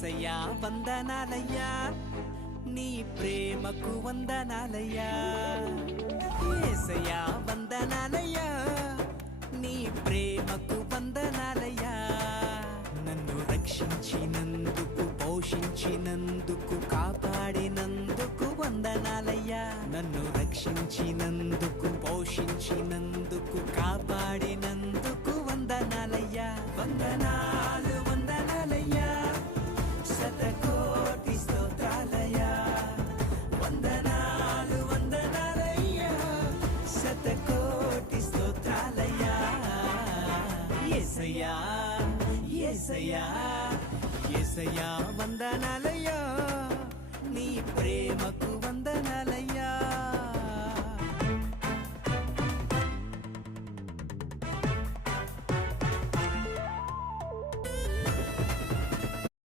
యేసయ్యా వందనాలయ్యా నీ ప్రేమకు వందనాలయ్యా యేసయ్యా వందనాలయ్యా నీ ప్రేమకు వందనాలయ్యా నన్ను రక్షించినందుకు పోషించినందుకు కాపాడినందుకు వందనాలయ్యా నన్ను రక్షించినందుకు పోషించినందుకు కాపాడినందుకు వందనాలయ్యా వందనాలు వందనాలయ్యా శతకోటి స్తోత్రాలయ్యా వందనాలు వందనాలయ్యా శతకోటి స్తోత్రాలయ్యా యేసయ్యా యేసయ్యా యేసయ్యా వందనాలయ్యా నీ ప్రేమకు వందనాలు